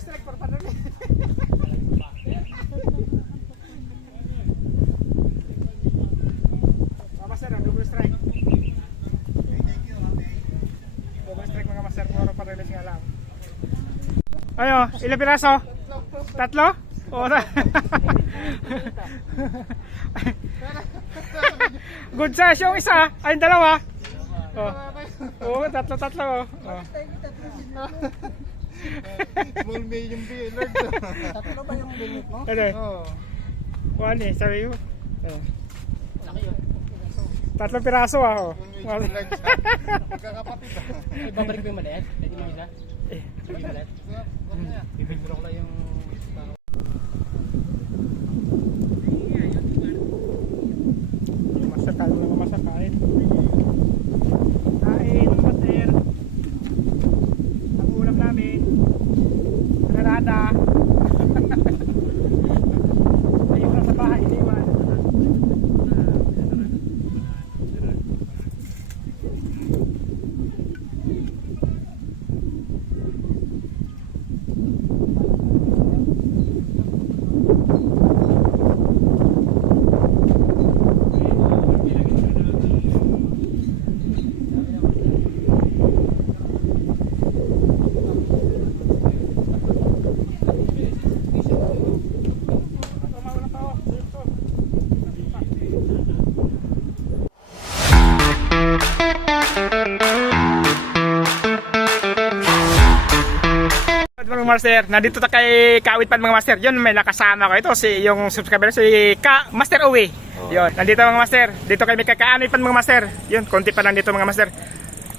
double strike for panuli. Mga master, double strike. Double strike mga master, for panuli nga lang. Ayo, ilang piraso? Tatlo? Oo na. Good size yung isa, ay yung dalawa. Oh. Oo, tatlo. Oh. Small medium big, Lord. Tatlo ba yung limit mo? Ano? Oo. Kuhan eh, sabi ko. Laki yun. Tatlong piraso ah. Oh. Small medium large. Magkakapatid ah. Ibabalik mo yung maliit? Pwede mo isa? Sige maliit. Bibigyan ko lang yung... Master, kain mo lang master, kain. Kain, master. Ang ulam namin. Narada. Ayun lang sa bahay, iniwan. Mga master, nandito ta kay Kawit Pan mga master. Yun, may nakasama ko ito si yung subscriber si Master Uwe. Yun, nandito mga master. Dito kay may kakaanoy pan mga master. Yun, konti pa lang dito mga master.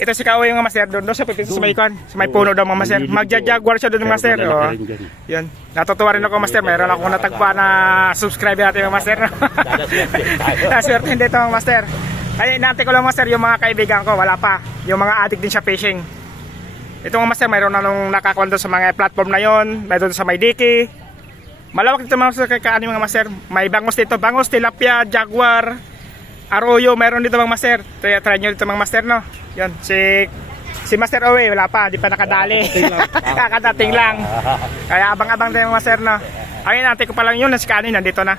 Ito si Kawit mga master, doon sa pipito sa may kon, sa may puno daw mga master. Magja-jaguar siya doon mga master. Oh. Yun, natutuwa rin ako master. Mayroon akong natagpuan na subscriber natin mga master. Naswerte dito mga master. Kaya inaantay ko lang master yung mga kaibigan ko, wala pa. Yung mga addict din sa fishing. Ito mga master, mayroon na nung nakakuha doon sa mga platform na yon, mayroon sa Maydiki. Malawak dito mga master kay kaani mga master. May bangos dito, bangos, tilapia, jaguar, arroyo, mayroon dito mga master. Try nyo dito mga master no. Yon, si Master Owe, wala pa, di pa nakadali. Kakadating lang. Kaya abang-abang din mga master no. Ayun, natin ko pa lang yun, si kaani nandito na.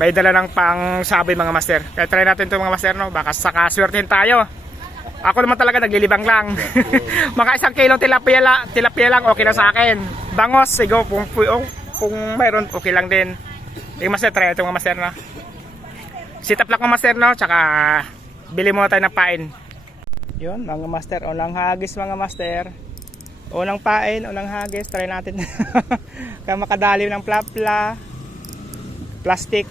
May dala ng pang sabi mga master. Kaya try natin ito mga master no, baka sakaswertehin tayo. Ako naman talaga naglilibang lang. Mga 1 kilong tilapia lang okay na sa akin. Bangos, sigo, kung mayroon okay lang din. Yung master, try ito mga master no. Sit up lang mga master no, tsaka bili muna tayo ng pain. Yun mga master, unang hagis mga master. Unang pain, unang hagis, try natin. Kaya makadali ng plapla, plastic.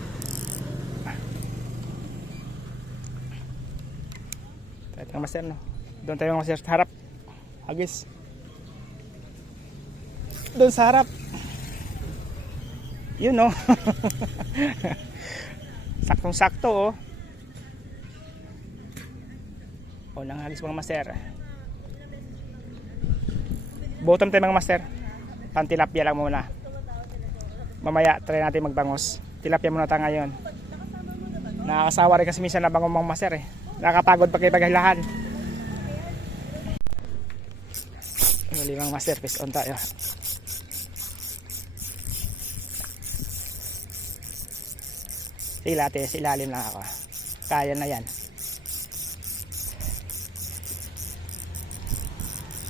Ito mga master no. Doon tayo mga master sa harap. Hagis. Doon sa harap. Yun no. Saktong sakto oh. Unang hagis mga master. Bottom tayo mga master. Pantilapia lang muna. Mamaya try natin magbangos. Tilapia muna tayo ngayon. Nakakasawa rin kasi minsan nabango mga master eh. Nakakapagod pa kayo paghilahan. Muli mga master, fish on tayo. Ilalim lang ako. Kaya na yan.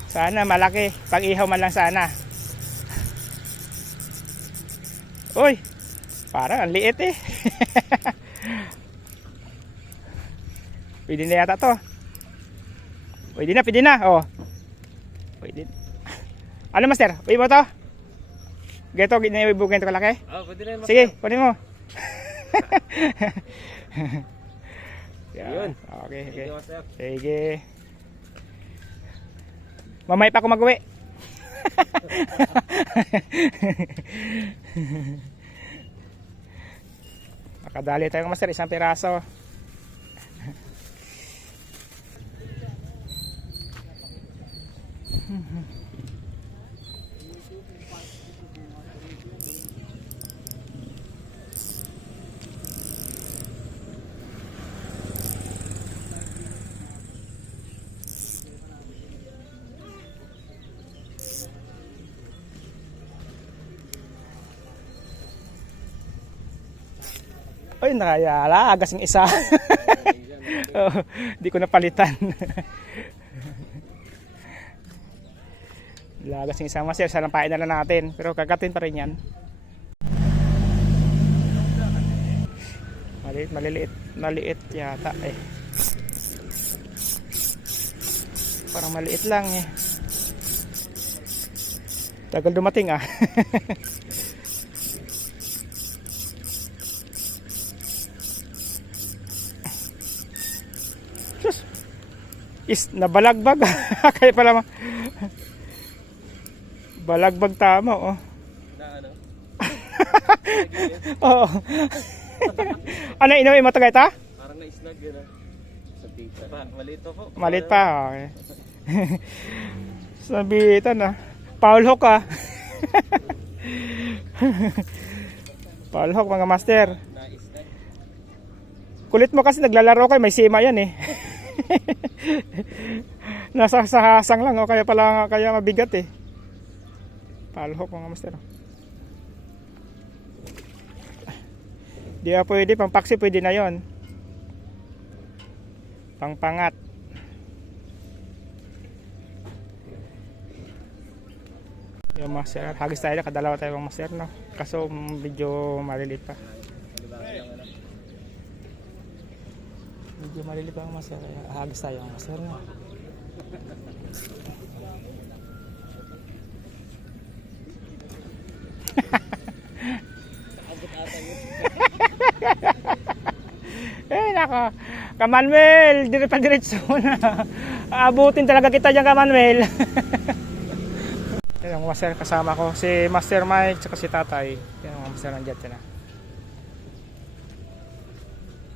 Sana malaki. Pag ihaw man lang sana. Uy! Parang ang liit eh. Pwede na yata to. Pwede na. Oh. Pwede. Ano master? Pwede mo to? Ganito, ginibugin ito kalaki? Oh, pwede na yun. Sige, pwede mo. Yun. Okay. Thank you, master. Sige. Mamay pa ako mag-uwi. Nakadali tayo master, 1 piraso. Ay, nakayala, agas yung isa. Oh, di ko napalitan. Lagas yung isang master, salampain na lang natin. Pero kagatin pa rin yan. Maliit yata eh. Parang maliit lang eh. Tagal dumating ah. Is nabalagbag. Kaya pala balagbag tama oh. Na ano? Oo. Ano inuwi mo tagay ta? Parang na-snag yun ah. Sa pizza. Maliit pa po. Malit pa. Okay. Sabitan ah. Paul Hook ah. Paul Hook mga master. Na-snag. Kulit mo kasi naglalaro kayo, may sima yan eh. Nasa sahasang lang o kaya pala kaya mabigat eh. Palhok mga master. Di pa pwede, pang paksi pwede na yon. Pang pangat. Yung master, hagis tayo, kadalawa tayo mga master no. Kaso medyo maliliit pa. Medyo maliliit pa mga master, hagis tayo mga master no. Eh nako, Kamanwel, dire pa diretso na. Aabutin talaga kita diyan Kamanwel. Yan ang master kasama ko, si Master Mike at si Tatay. Yan ang master nandiyan sila.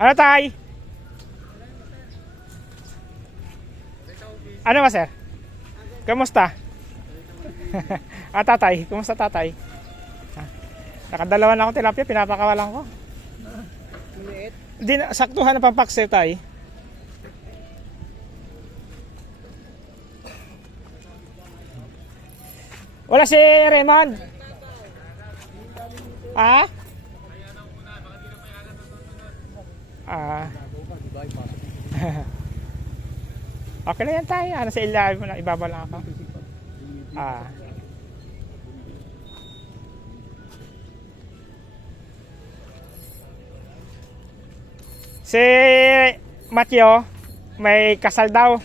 Ano tay? Ano master? Kamusta? Tatay, kumusta tatay? Nakadalawa na akong tilapia, pinapakawalan ko. Maliit. Di na, saktuhan na pampakse tayo. Wala si Raymond. Ah? Ah. Okay na yan tayo. Ano sa ilalim mo na, ibaba lang ako. Ah. Si Mateo, may kasal daw.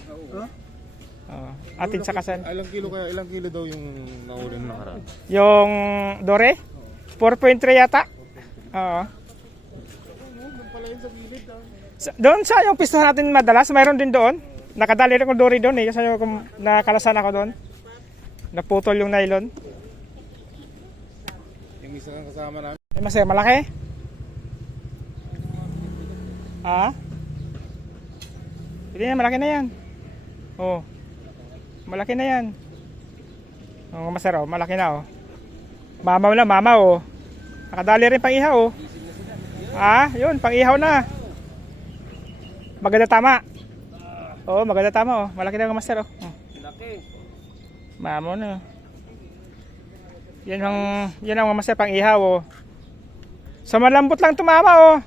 Atin sa kasal. Ilang kilo daw yung nahuli mo nakaraan? Yung Dore? 4.3 yata. Oo. Doon sa yung pistuhan natin madalas, mayroon din doon. Nakadali rin ko Dory doon eh. Kasi yung nakalasan ako doon. Naputol yung nylon. Yung isa kang kasama namin. Masaya, malaki? Ah? Hindi na, malaki na yan. Oh. Malaki na yan. Oh, masarap, malaki na oh. Mamaw na, mamaw oh. Nakadali rin pang ihaw oh. Ah, yun, pang ihaw na. Maganda tama. Oh, maganda tama oh. Malaki na yung master oh. Laki. Mamaw na. Yan ang master pang ihaw oh. So malambot lang tumama oh.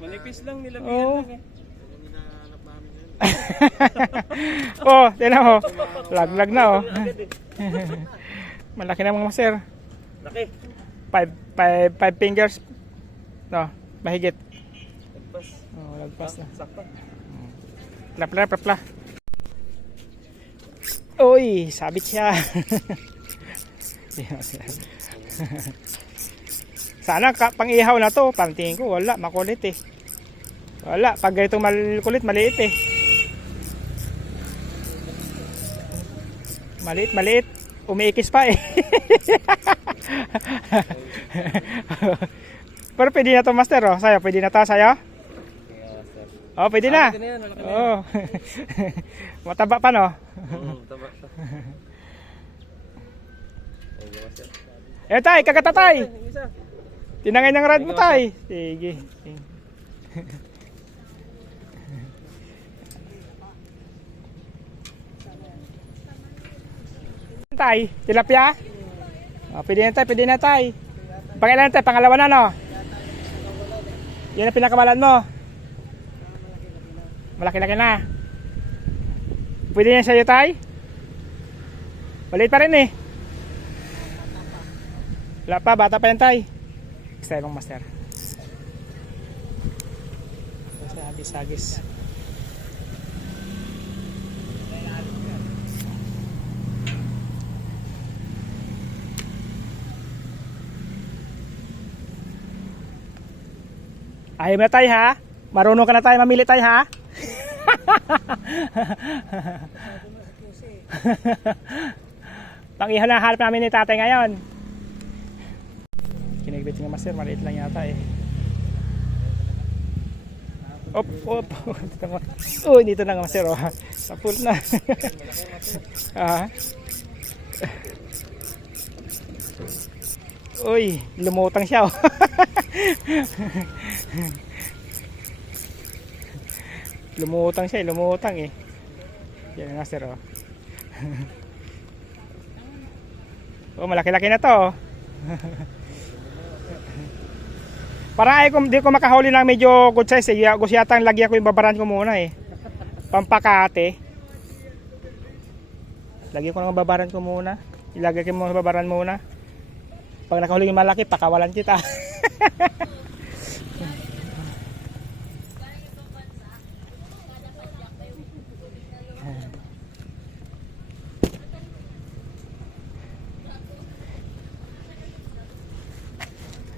Manipis lang nila Oh. lang eh. Oh, tingnan mo. Laglag na oh. Malaki na mga master. Laki. 5 fingers. No, mahigit. Lagpas. Oh, lagpas na. Sakto. Plapla. Uy, sabit siya. Sana pang-ihaw na to. Pantingin ko, wala. Makulit eh. Wala. Pag ganitong makulit, maliit eh. Maliit. Umiikis pa eh. Pero pwede na to master oh. Sayo, pwede na to sayo? Oh, pwede na. Pwede na yan, malaki na yan. Oh. Mataba pa no? Tama siya. Eh tay, kagatatay. Yung isa. Tinangay ng rad mo tay. Sige. Tay, tilapia? Oh, pwede na tay. Pangilan tay, pangalawa na no? Yan ang pinakawalan mo. Malaki-laki na. Pwede yan sa'yo, tay? Maliit pa rin eh. Wala pa, bata pa yan, tay. Extra mong master. Hagis-hagis. Ayaw na tayo ha. Marunong ka na tayo mamili tayo ha. Pang-iho na halap namin ni tatay ngayon. Kinigbit nga master, maliit lang yata eh. Op, op. Uy, dito na nga master oh. Sapul na. Ah. Uy, lumutang siya oh. Lumutang siya, lumutang eh. Yan nga sir oh. Oh, malaki-laki na to oh. Parang ay di ko makahuli ng medyo good size eh. Gusto yata lagyan ko yung babaran ko muna eh. Pampakate. Lagyan ko ng babaran ko muna. Ilagay ko muna babaran muna. Pag nakahuli yung malaki, pakawalan kita.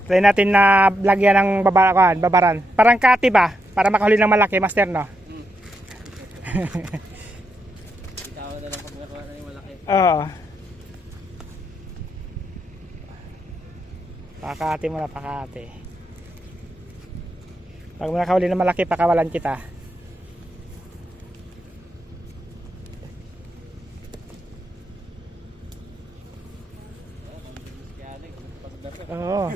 Try natin na lagyan ng babaran. Parang kati ba? Para makahuli ng malaki, master, no? Itawa na lang pag nakuha na yung malaki. Oo. Pakati mo na, pakati. Pag nakahuli ng malaki, pakawalan kita. Oo.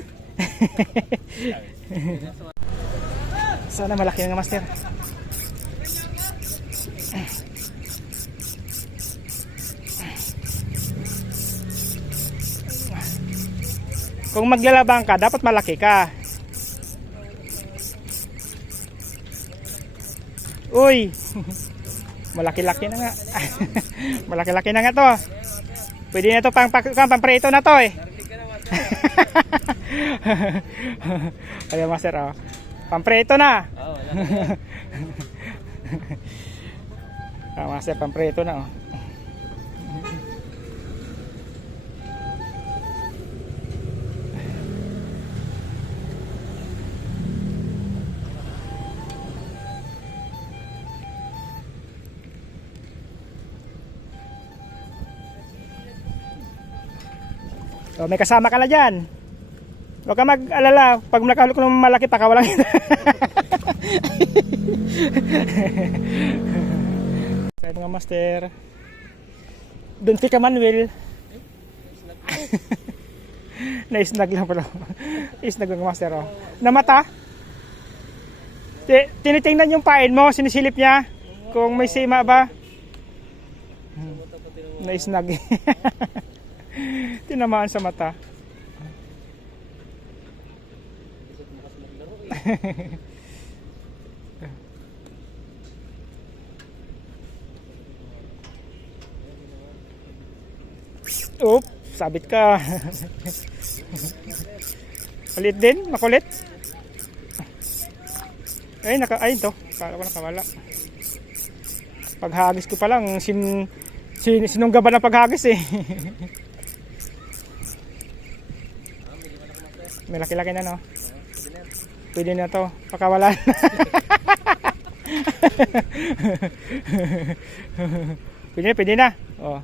Sana malaki nga master. Kung maglalabang ka, dapat malaki ka. Uy. Malaki-laki na nga. Malaki-laki na nga to. Pwede na to pang-prito na to eh. Ayan master oh. Pamprito na. Oo, Master, pamprito na oh. So, may kasama ka na dyan. Huwag ka mag-alala. Pag nakahuli ko ng malaki, pakawalan kita. Sa mga master. Dunti ka Manuel. Na-snag lang pala. Isnag ng master. Oh. Namata. Tinitingnan yung pain mo. Sinisilip niya. Kung may sima ba. Na-snag. Tinamaan sa mata. Oop, sabit ka. Makulit din, makulit. Ay, ay to. Kala ko nakawala. Paghagis ko pa lang, sinungga ba ng paghagis eh. May laki-laki na no. Pwede na to, pakawalan. Pwede na. Oh.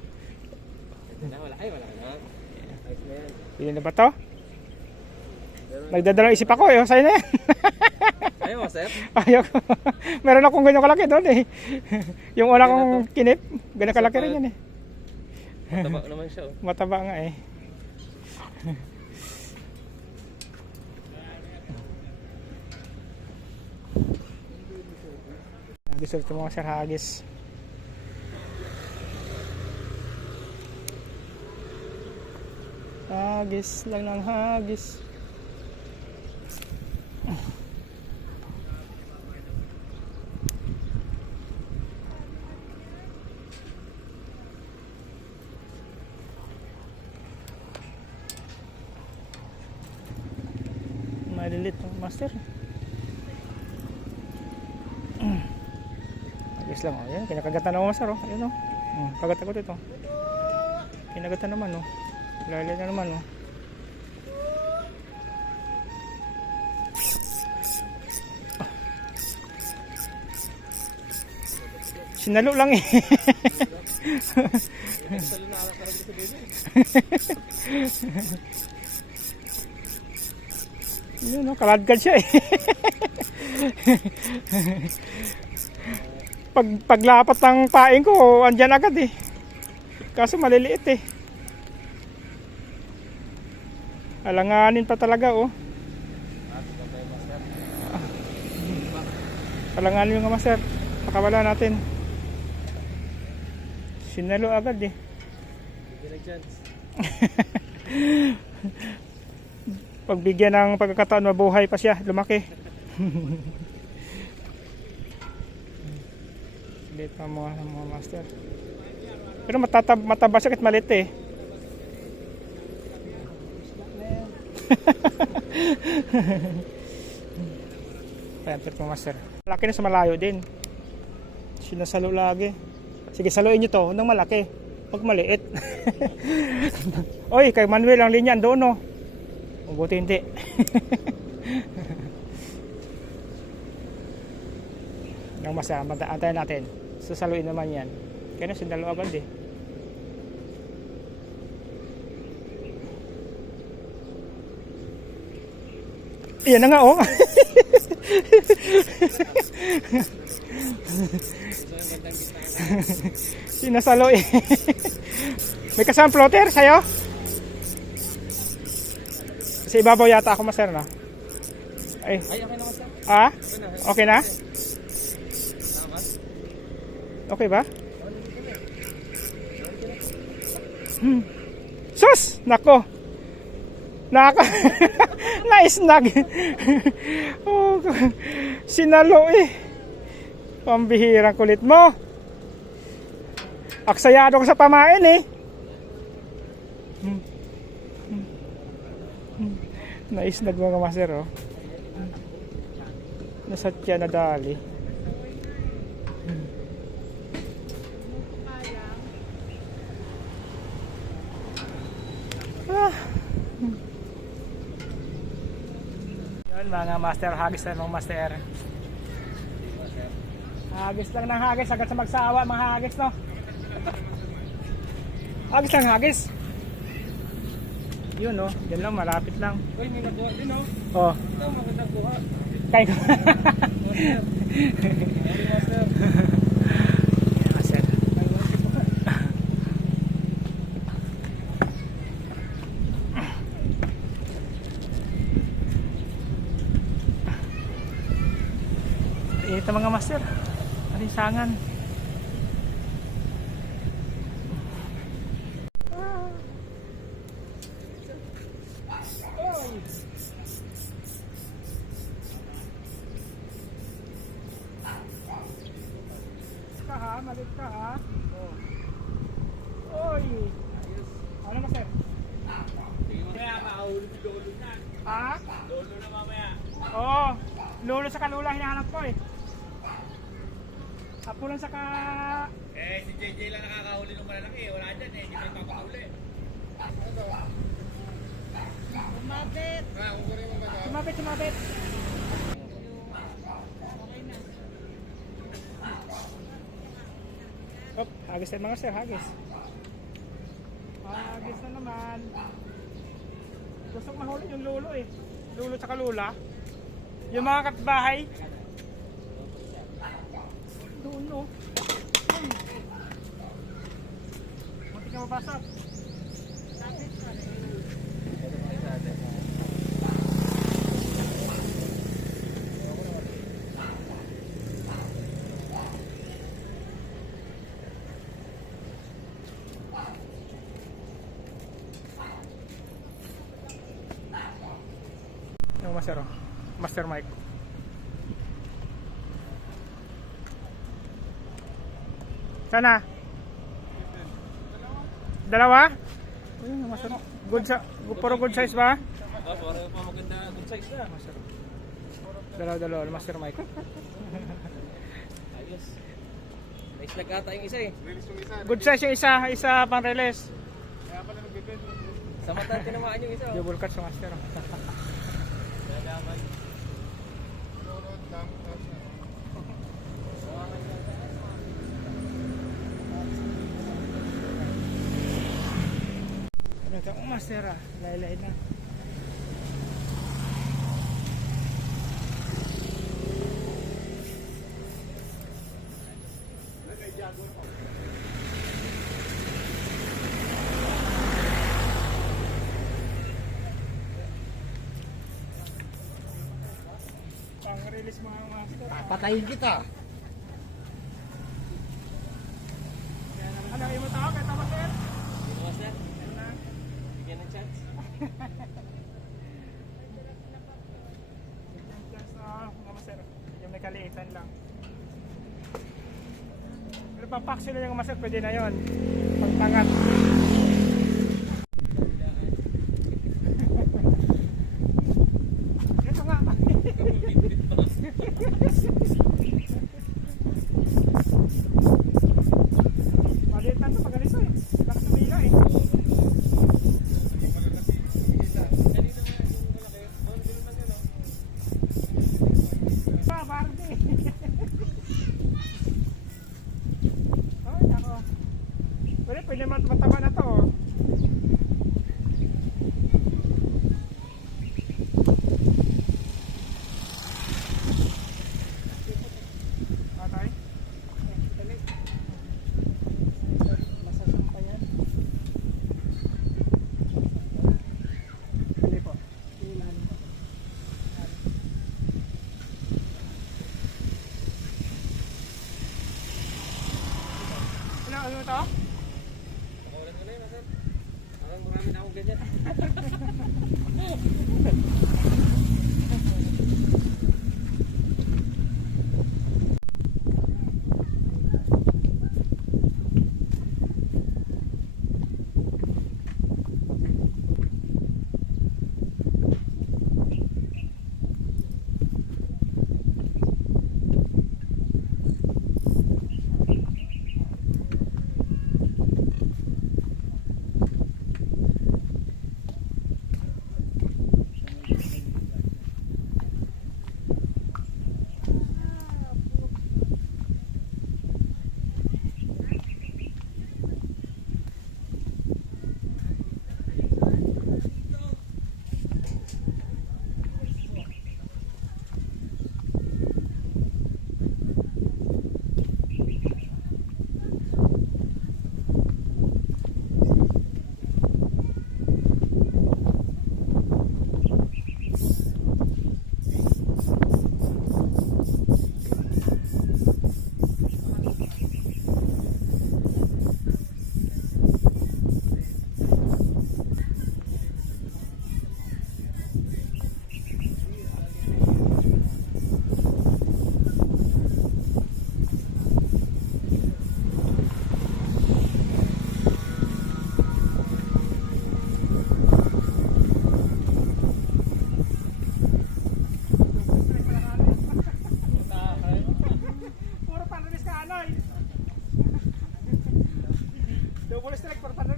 Ay, wala na. Pwede na ba to? Nagdadalawang isip ako eh, sa'yo na yan. Ayaw mo, sir? Ayaw ko. Meron akong ganyan kalaki doon eh. Yung una kong kinip, ganyan kalaki rin yan eh. Mataba naman siya. Mataba nga eh. Gusto ito mga sir hagis. Hagis lang ng hagis. maliliit ng master. Ayos lang, oh. Yan, kinakagatan na ako master, oh. Ayun, oh. Kagat ako dito. Kinagatan naman, oh. Lalay na naman, oh. Sinalo lang eh. Yun, no, kaladkad siya eh. Paglapat ng paing ko, andyan agad eh. Kaso maliliit eh. Alanganin pa talaga oh. Alanganin yung master. Pakawala natin. Sinalo agad eh. Pagbigyan ng pagkakataon, mabuhay pa siya, lumaki. Liit pa mga master. Pero mataba siya kahit maliit eh. Payantip mo master. Malaki na sa malayo din. Sinasalo lagi. Sige, saluin nyo to ng malaki. Pag maliit. Oy, kay Manuel ang linya doon no. Mabuti hindi. Yung masama, antayin natin. Sasaluin naman yan. Kaya na sindalo agad eh. Iyan na nga oh. Sinasalo eh. May kasama floater sa'yo? Sa ibabaw yata ako master na. Ay, okay naman sir. ah? Okay na? Okay ba? Sus! Nako! Naisnag! Oh, sinalo eh. Pambihirang kulit mo. Aksayado ka sa pamain eh. Naisnag mga master oh. Nasatya na dali. Yan mga master, hagis na mga master. Hagis lang ng hagis, agad sa magsawa mga hagis no. Hagis lang hagis. Yun no, yan lang, malapit lang. Uy, may nagbuha din oh. Oh. Ito, magandang buha. Kain ko. Master. Master. Ito mga master. Alisangan. Malit ka ha. Oh. Oy. Ano master? Kaya makahulog yung lolo na. Ha? Lolo na mamaya. Oo. Lolo sa kalula hinahanap ko eh. Apulan sa ka... Eh, si JJ lang nakakahuli ng malalaki. Wala dyan eh. Hindi pa yung makakahuli. Sumabit. Sumabit. Op, hagis na mga sir, hagis. Hagis na naman. Gusto ko mahuli yung lulo eh. Lulo sa kalula. Yung mga kapitbahay. Doon no. Muntik na mabasag. Yung master, oh. Master Mike. Sana? Dalawa? Ayun, master. Good sa, puro good size ba? Oh, parang pa maganda good size na. Dalaw-dalaw, Master Mike. Ayos. Nice lag ata yung isa eh. Release yung isa. Good size yung isa pang release. Kaya pala nagbibend. Sa mata tinamaan yung isa. Double cut sa Master. Dalaman. Nanonood lang. Ano ito? Master ah. Lailay na. Pang-release mga Master. Patayin kita. Ano yung mo tao? Kaya tama sir? Master, Ano na? bigyan ng chance. Just mga Master. Yung may kaliitan lang. Pero papaksi na yung Master, pwede na yun. Pagpangat. Ito nga. Malitan to pag ganito eh. Lakas na mahila eh. Barde. Ay, nako. Pwede mataba na to oh. Patay. Masasampayan. Hindi po. Ilan po. Ano ito? Pakawalan ko na yun, Master. Parang marami na akong ganyan. Double strike per panel.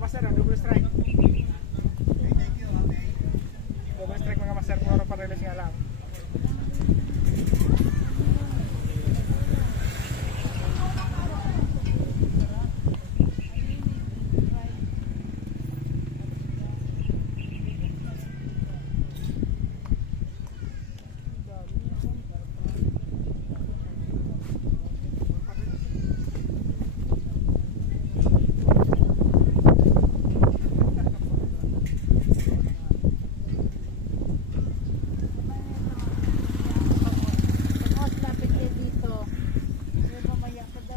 Master, double strike. Double strike mga master, puro pa release nga lang.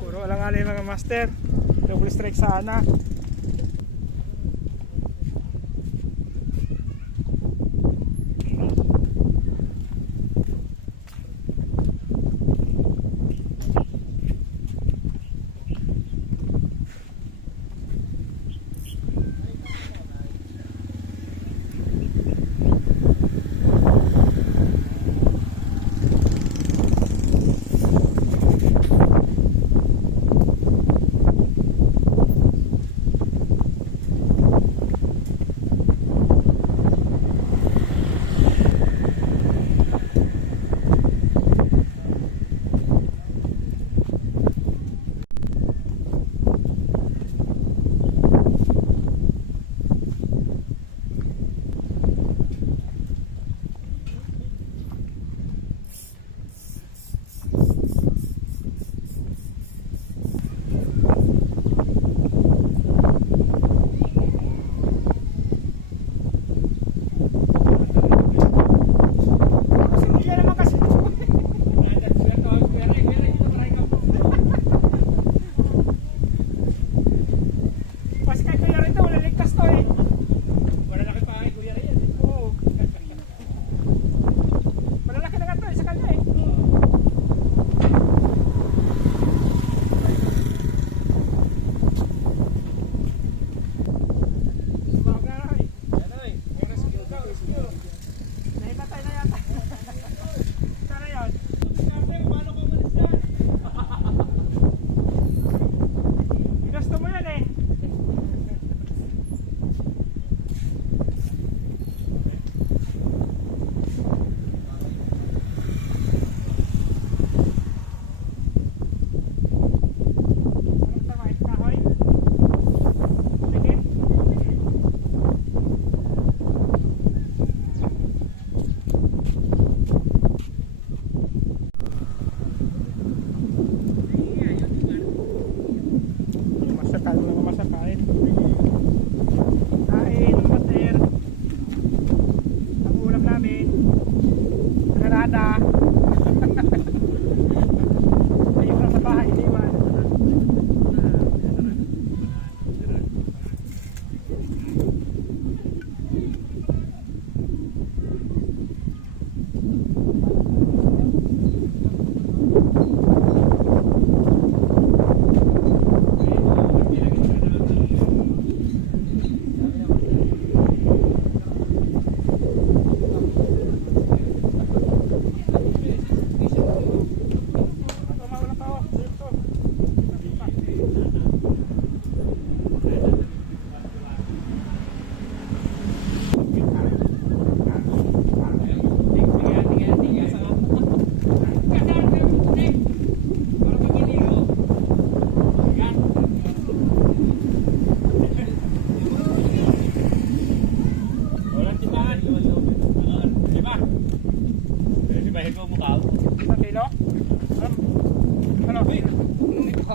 Puro alang-alay mga master. Double strike sana.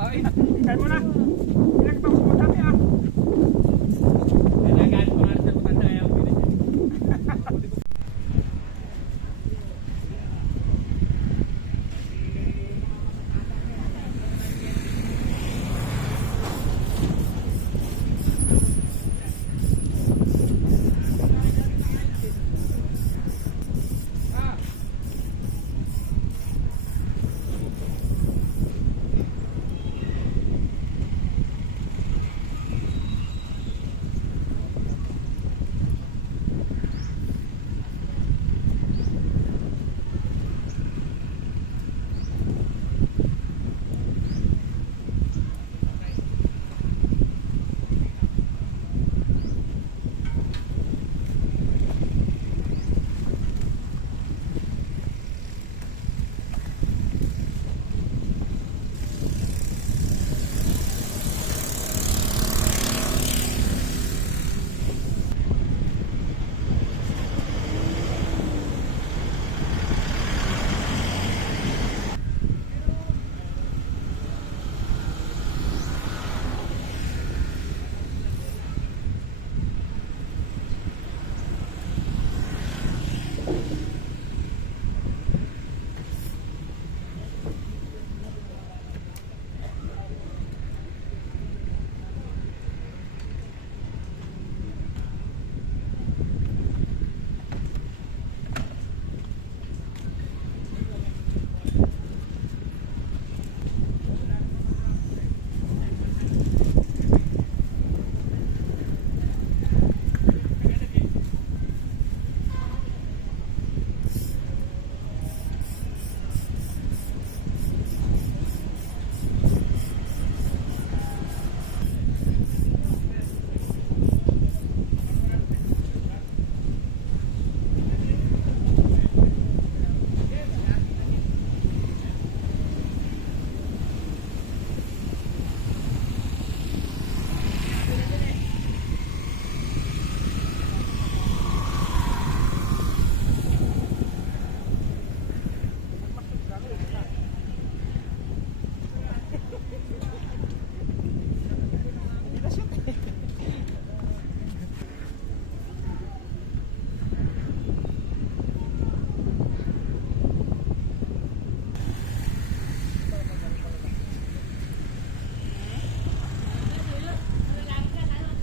Kaya mo na. Pinagpapos mo dami ah. Kailangan ko nga sa matanda yung pinag-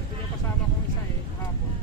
Ito yung kasama kong isa eh, kahapon.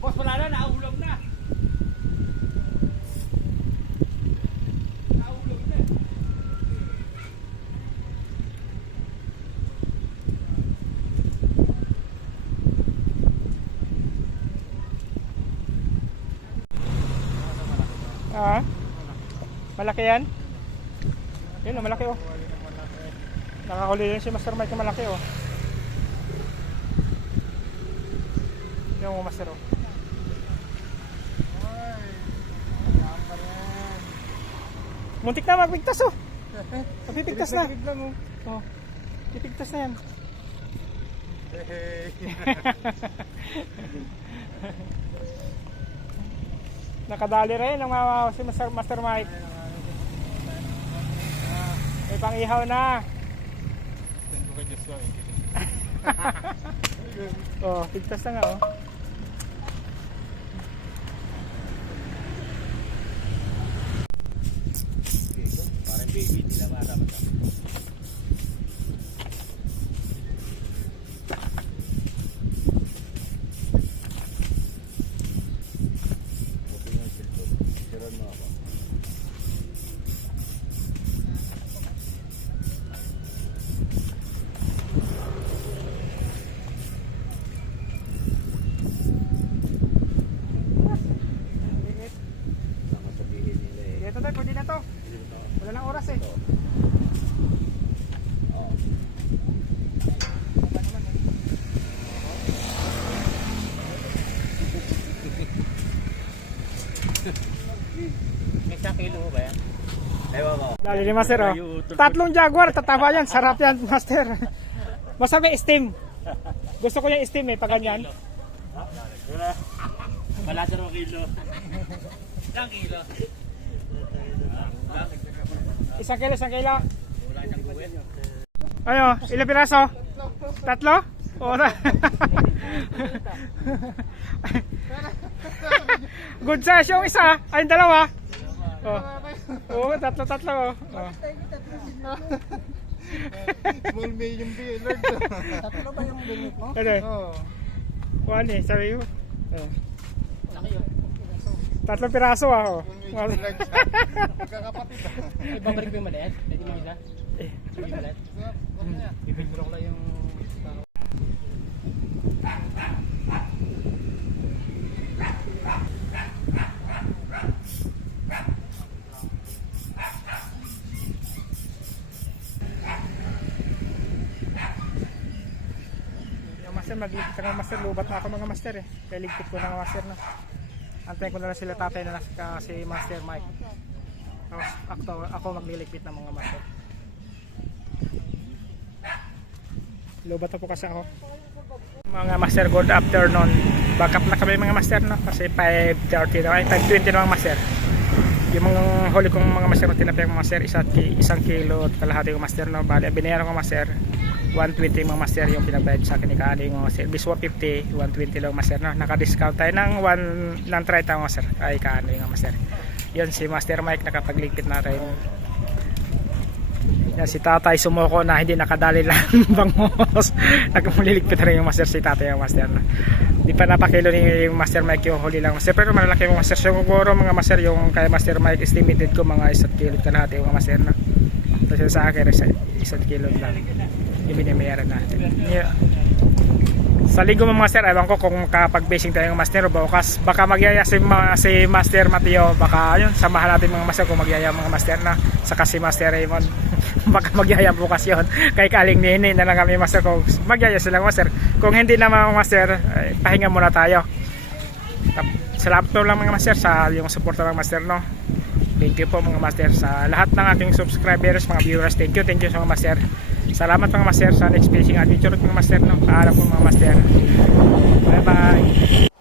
Boss, wala na, naahulog na. Naahulog na. Ah? Malaki yan? Yun, malaki oh. Nakahuli yan si Master Mike, malaki oh. Yung Master oh. Muntik na magpigtas oh. Mapipigtas na. Oh. Pipigtas na yan. Nakadali rin ang mga si Master Mike. May pang-ihaw na. Send ko kay Joshua. Oh, pigtas na nga oh. Parang baby, hindi na marami ka. Sasabihin nila eh. Dito tayo, pwede na to. Wala nang oras eh. May isang kilo mo ba yan? Ewan ko. Dali ni Master oh. Tatlong Jaguar, tataba yan. Sarap yan, Master. Basta may steam. Gusto ko yung steam eh, pag ganyan. Malasa ng kilo. Isang kilo. Isang kilo, isang kilo. Wala siyang buwet. Ano, ilang piraso? Tatlo? Oo na. Good size yung isa. Ay, yung dalawa. Oh. Oo, tatlo. Oh. Small medium beer, Lord. Tatlo ba yung limit mo? Ano? Oo. Kuhan eh, sabi ko. Oh. Laki yun. Tatlong piraso ah. Oh. Small medium lang siya. Magkakapatid ah. Ibabalik mo yung maliit? Pwede mo isa? Eh. Yung maliit? Ipintro ko lang yung... Yung master, magligpit ka ng master. Lubat na ako mga master eh. Kaya ligpit ko ng master na. Antayin ko na lang sila tatay na si Master Mike. Ako magliligpit ng mga master. Lubat na po kasi ako. Mga master, good afternoon. Back up na kami mga master no. Kasi 5:30 na. Ay 5:20 na mga master. Yung mga huli kong mga master na tinapay mga master, isang kilo at kalahati yung master no. Bali, binayaran ko master 120 mga master yung pinabayad sa akin ni Kaali mga master. Bis 150, 120 lang master no. Naka-discount tayo ng 1 ng 30 mga master. Ay Kaali mga master. Yun si Master Mike nakapagligpit natin. Yan si tatay sumuko na hindi nakadali lang bangos. Nagmuliligpit rin yung master si tatay yung master no. Di pa napakilo ni Master Mike yung huli lang master, pero malalaki yung master. Siguro mga master yung kay Master Mike estimated ko mga 1 kilo kalahati yung master no. Tapos sa akin 1 kilo lang yung binayaran natin. Sa linggo mga master, ewan ko kung makapag-basing tayo ng master o bukas. Baka magyaya si Master Mateo. Baka yun, samahan natin mga master kung magyaya mga master na. Saka si Master Raymond. Baka magyaya bukas yun. Kay Kaling Nini na lang kami master kung magyaya silang master. Kung hindi na mga master, pahinga muna tayo. Salamat po lang mga master sa yung support ng master no. Thank you po mga master sa lahat ng aking subscribers, mga viewers. Thank you so mga master. Salamat mga master sa next fishing adventure mga master no. Paalam po mga master. Bye bye.